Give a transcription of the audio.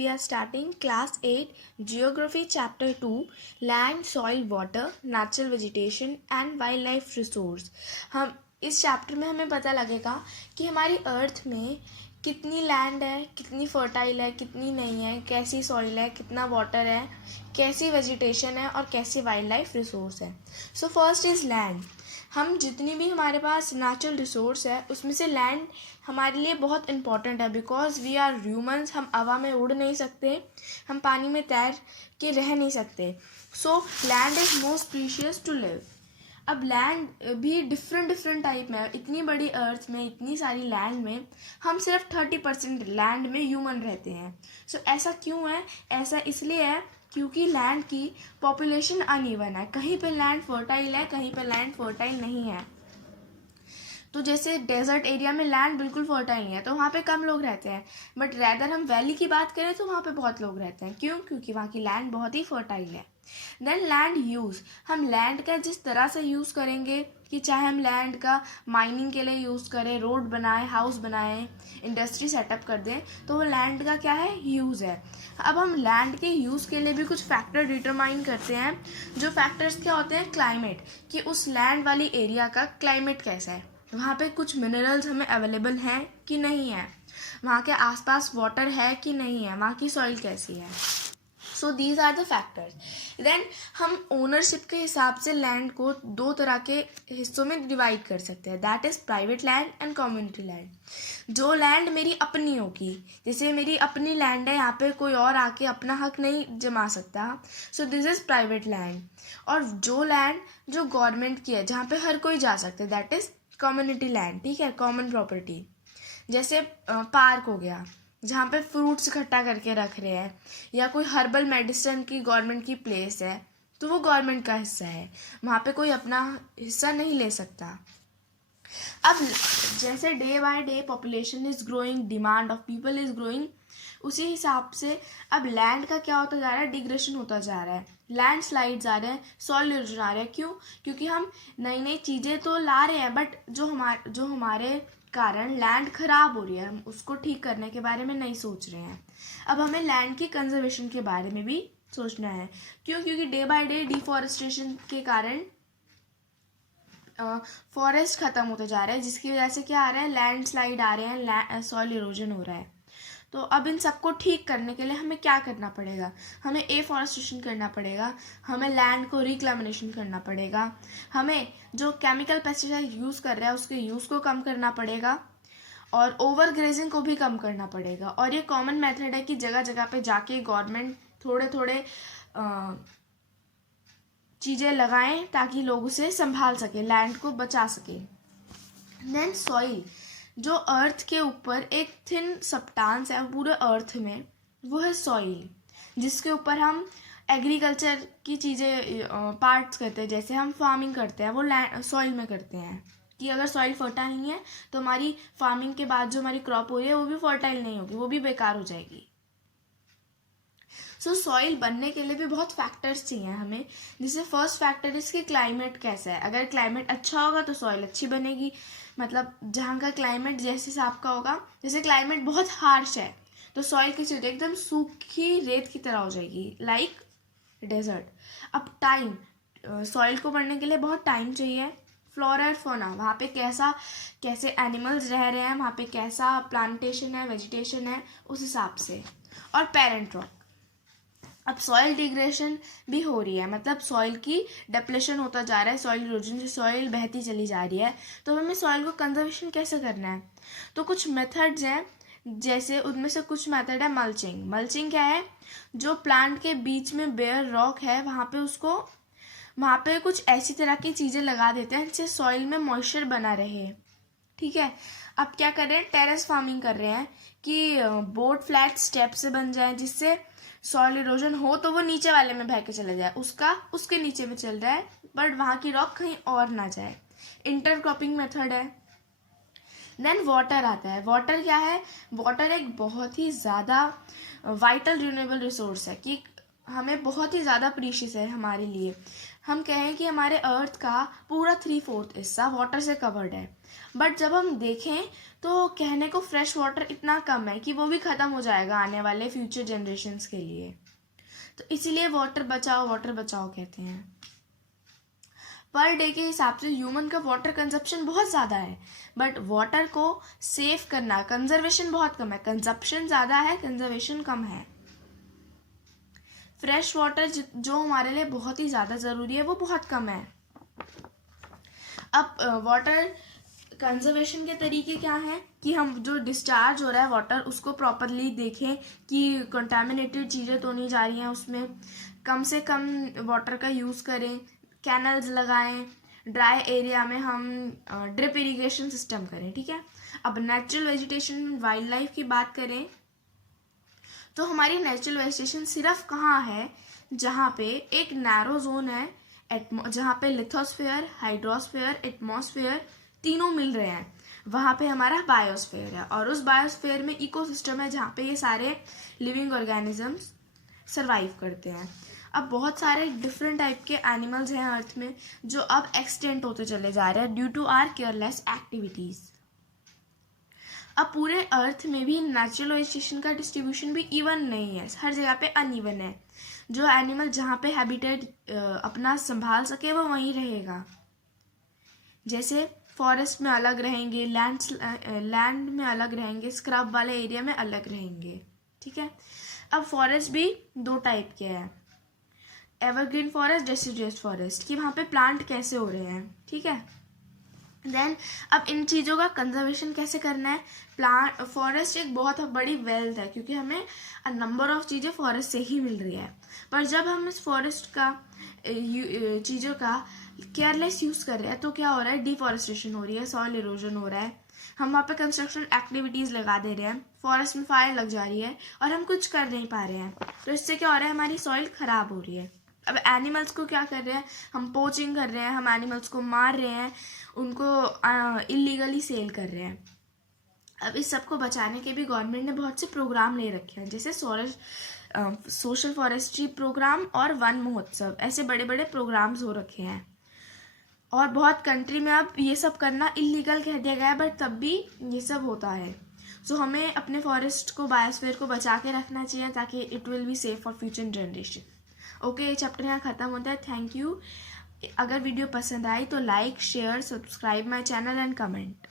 we are starting class 8 geography chapter 2 land, soil, water, natural vegetation and wildlife resource। हम इस chapter में हमें पता लगेगा कि हमारी अर्थ में कितनी लैंड है, कितनी फर्टाइल है, कितनी नहीं है, कैसी सॉइल है, कितना वाटर है, कैसी वेजिटेशन है और कैसी वाइल्ड लाइफ रिसोर्स है। So first is land. हम जितनी भी हमारे पास नेचुरल रिसोर्स है उसमें से लैंड हमारे लिए बहुत इंपॉर्टेंट है, बिकॉज वी आर ह्यूमंस। हम हवा में उड़ नहीं सकते, हम पानी में तैर के रह नहीं सकते। So land is most precious to live. अब लैंड भी डिफरेंट टाइप में है। इतनी बड़ी अर्थ में, इतनी सारी लैंड में हम सिर्फ 30% लैंड में ह्यूमन रहते हैं। सो ऐसा क्यों है? ऐसा इसलिए है क्योंकि लैंड की पॉपुलेशन अनइवन है। कहीं पे लैंड फर्टाइल है, कहीं पे लैंड फर्टाइल नहीं है। तो जैसे डेजर्ट एरिया में लैंड बिल्कुल फर्टाइल नहीं है तो वहाँ पे कम लोग रहते हैं, बट रैदर हम वैली की बात करें तो वहाँ पे बहुत लोग रहते हैं। क्यों? क्योंकि वहाँ की लैंड बहुत ही फर्टाइल है। Then land use. हम लैंड का जिस तरह से यूज़ करेंगे, कि चाहे हम लैंड का माइनिंग के लिए यूज़ करें, रोड बनाएं, हाउस बनाएं, इंडस्ट्री सेटअप कर दें, तो वो लैंड का क्या है? यूज़ है। अब हम लैंड के यूज़ के लिए भी कुछ फैक्टर डिटरमाइन करते हैं। जो फैक्टर्स क्या होते हैं? क्लाइमेट, कि उस लैंड वाली एरिया का क्लाइमेट कैसा है, वहाँ पे कुछ मिनरल्स हमें अवेलेबल हैं कि नहीं है, वहाँ के आसपास वाटर है कि नहीं है, वहाँ की सॉइल कैसी है। So these are the factors. Then हम ओनरशिप के हिसाब से लैंड को दो तरह के हिस्सों में डिवाइड कर सकते हैं, that is private land and community land. जो लैंड मेरी अपनी होगी, जैसे मेरी अपनी लैंड है, यहाँ पे कोई और आके अपना हक नहीं जमा सकता, so this is private land. और जो लैंड जो गवर्नमेंट की है, जहाँ पे हर कोई जा सकता है, दैट इज़ कम्युनिटी लैंड। ठीक है, कॉमन प्रॉपर्टी। जैसे पार्क हो गया, जहाँ पे फ्रूट्स इकट्ठा करके रख रहे हैं, या कोई हर्बल मेडिसिन की गवर्नमेंट की प्लेस है, तो वो गवर्नमेंट का हिस्सा है, वहाँ पे कोई अपना हिस्सा नहीं ले सकता। अब जैसे day by day population is growing, demand of people is growing, उसी हिसाब से अब लैंड का क्या होता जा रहा है? डिग्रेडेशन होता जा रहा है, लैंड स्लाइड्स आ रहे हैं, सॉइल इरोजन आ रहा है। क्यों? क्योंकि हम नई नई चीज़ें तो ला रहे हैं, बट जो हमारे कारण लैंड खराब हो रही है, हम उसको ठीक करने के बारे में नहीं सोच रहे हैं। अब हमें लैंड की कंजर्वेशन के बारे में भी सोचना है। क्यों? क्योंकि डे बाय डे डिफॉरेस्टेशन के कारण फॉरेस्ट ख़त्म होते जा रहे हैं, जिसकी वजह से क्या आ रहा है? लैंड स्लाइड आ रहे हैं, सॉइल इरोजन हो रहा है। तो अब इन सबको ठीक करने के लिए हमें क्या करना पड़ेगा? हमें एफॉरेस्टेशन करना पड़ेगा, हमें लैंड को रिक्लेमिनेशन करना पड़ेगा, हमें जो केमिकल पेस्टिसाइड यूज़ कर रहा है उसके यूज़ को कम करना पड़ेगा, और ओवर ग्रेजिंग को भी कम करना पड़ेगा। और ये कॉमन मेथड है कि जगह जगह पे जाके गवर्नमेंट थोड़े थोड़े चीज़ें लगाएं ताकि लोग उसे संभाल सके, लैंड को बचा सके। देन सॉइल, जो अर्थ के ऊपर एक थिन सब्सटेंस है पूरे अर्थ में, वो है सॉइल, जिसके ऊपर हम एग्रीकल्चर की चीज़ें पार्ट्स करते हैं। जैसे हम फार्मिंग करते हैं, वो लैंड सॉइल में करते हैं, कि अगर सॉइल फर्टाइल नहीं है तो हमारी फार्मिंग के बाद जो हमारी क्रॉप हो रही है वो भी फर्टाइल नहीं होगी, वो भी बेकार हो जाएगी। सो सॉइल बनने के लिए भी बहुत फैक्टर्स चाहिए हमें। जैसे फर्स्ट फैक्टर इसकी क्लाइमेट कैसा है। अगर क्लाइमेट अच्छा होगा तो सॉइल अच्छी बनेगी, मतलब जहाँ का क्लाइमेट जिस हिसाब का होगा। जैसे क्लाइमेट बहुत हार्श है तो सॉइल कैसी होती है? एकदम सूखी रेत की तरह हो जाएगी, लाइक डेजर्ट। अब टाइम, सॉइल को बढ़ने के लिए बहुत टाइम चाहिए। फ्लोरा और फौना, वहाँ पे कैसे एनिमल्स रह रहे हैं, वहाँ पे कैसा प्लांटेशन है, वेजिटेशन है, उस हिसाब से। और पेरेंट रॉक। अब सॉइल डिग्रेडेशन भी हो रही है, मतलब सॉइल की डेप्लेशन होता जा रहा है, सॉइल इरोजन से सॉइल बहती चली जा रही है। तो हमें सॉइल को कंजर्वेशन कैसे करना है? तो कुछ मेथड्स हैं, जैसे उनमें से कुछ मेथड है मल्चिंग। मल्चिंग क्या है? जो प्लांट के बीच में बेयर रॉक है वहाँ पे कुछ ऐसी तरह की चीज़ें लगा देते हैं जिससे सॉइल में मॉइस्चर बना रहे। ठीक है। अब क्या कर रहे हैं? टेरेस फार्मिंग कर रहे हैं कि बोर्ड फ्लैट स्टेप से बन जाए, जिससे सॉइल इरोजन हो तो वो नीचे वाले में बह के चले जाए, उसके नीचे में चल रहा है, बट वहाँ की रॉक कहीं और ना जाए। इंटरक्रॉपिंग मेथड है। देन वाटर आता है। वाटर क्या है? वाटर एक बहुत ही ज़्यादा वाइटल रिन्यूएबल रिसोर्स है, कि हमें बहुत ही ज़्यादा प्रीशियस है हमारे लिए। हम कहें कि हमारे अर्थ का पूरा 3/4 हिस्सा वाटर से कवर्ड है, बट जब हम देखें तो कहने को फ्रेश वाटर इतना कम है कि वो भी ख़त्म हो जाएगा आने वाले फ्यूचर जनरेशन्स के लिए। तो इसीलिए वाटर बचाओ कहते हैं। पर डे के हिसाब से ह्यूमन का वाटर कंजप्शन बहुत ज़्यादा है, बट वाटर को सेव करना, कंजर्वेशन बहुत कम है। कंजप्शन ज़्यादा है, कंजर्वेशन कम है। फ्रेश वाटर जो हमारे लिए बहुत ही ज़्यादा ज़रूरी है वो बहुत कम है। अब वाटर कंजर्वेशन के तरीके क्या हैं कि हम जो डिस्चार्ज हो रहा है वाटर उसको प्रॉपरली देखें कि कंटामिनेटेड चीज़ें तो नहीं जा रही हैं उसमें, कम से कम वाटर का यूज़ करें, कैनल्स लगाएं, ड्राई एरिया में हम ड्रिप इरिगेशन सिस्टम करें, ठीक है। अब नेचुरल वेजिटेशन वाइल्ड लाइफ की बात करें तो हमारी नेचुरल वेजिटेशन सिर्फ कहाँ है, जहाँ पे एक नैरो जोन है, जहाँ पे लिथोस्फेयर, हाइड्रोस्फेयर, एटमॉस्फेयर तीनों मिल रहे हैं, वहाँ पे हमारा बायोस्फेयर है। और उस बायोस्फेयर में इकोसिस्टम है जहाँ पे ये सारे लिविंग ऑर्गेनिजम्स सरवाइव करते हैं। अब बहुत सारे डिफरेंट टाइप के एनिमल्स हैं अर्थ में जो अब एक्सटेंट होते चले जा रहे हैं due to our careless activities. अब पूरे अर्थ में भी नेचुरल वेजिटेशन का डिस्ट्रीब्यूशन भी इवन नहीं है, हर जगह पे अनइवन है। जो एनिमल जहाँ पे हैबिटेट अपना संभाल सके वो वहीं रहेगा। जैसे फॉरेस्ट में अलग रहेंगे, लैंड में अलग रहेंगे, स्क्रब वाले एरिया में अलग रहेंगे, ठीक है। अब फॉरेस्ट भी दो टाइप के हैं, एवरग्रीन फॉरेस्ट, डेसिडुअस फॉरेस्ट, कि वहाँ पे प्लांट कैसे हो रहे हैं, ठीक है। देन अब इन चीज़ों का कंजर्वेशन कैसे करना है। प्लांट फॉरेस्ट एक बहुत बड़ी वेल्थ है क्योंकि हमें नंबर ऑफ चीज़ें फॉरेस्ट से ही मिल रही है, पर जब हम इस फॉरेस्ट का चीज़ों का केयरलेस यूज़ कर रहे हैं तो क्या हो रहा है, डिफॉरेस्टेशन हो रही है, सॉइल इरोजन हो रहा है, हम वहाँ पे कंस्ट्रक्शन एक्टिविटीज़ लगा दे रहे हैं, फॉरेस्ट में फायर लग जा रही है और हम कुछ कर नहीं पा रहे हैं। तो इससे क्या हो रहा है, हमारी सॉइल ख़राब हो रही है। अब एनिमल्स को क्या कर रहे हैं, हम पोचिंग कर रहे हैं, हम एनिमल्स को मार रहे हैं, उनको इलीगली सेल कर रहे हैं। अब इस सब को बचाने के भी गवर्नमेंट ने बहुत से प्रोग्राम ले रखे हैं, जैसे सोशल फॉरेस्ट्री प्रोग्राम और वन महोत्सव, ऐसे बड़े बड़े प्रोग्राम्स हो रखे हैं। और बहुत कंट्री में अब ये सब करना इलीगल कह दिया गया है, बट तब भी ये सब होता है। सो हमें अपने फॉरेस्ट को, बायोस्फीयर को बचा के रखना चाहिए ताकि it will be safe for future generation. Okay, ये चैप्टर यहाँ ख़त्म होता है। Thank you. अगर वीडियो पसंद आई तो like, share, subscribe my channel and comment.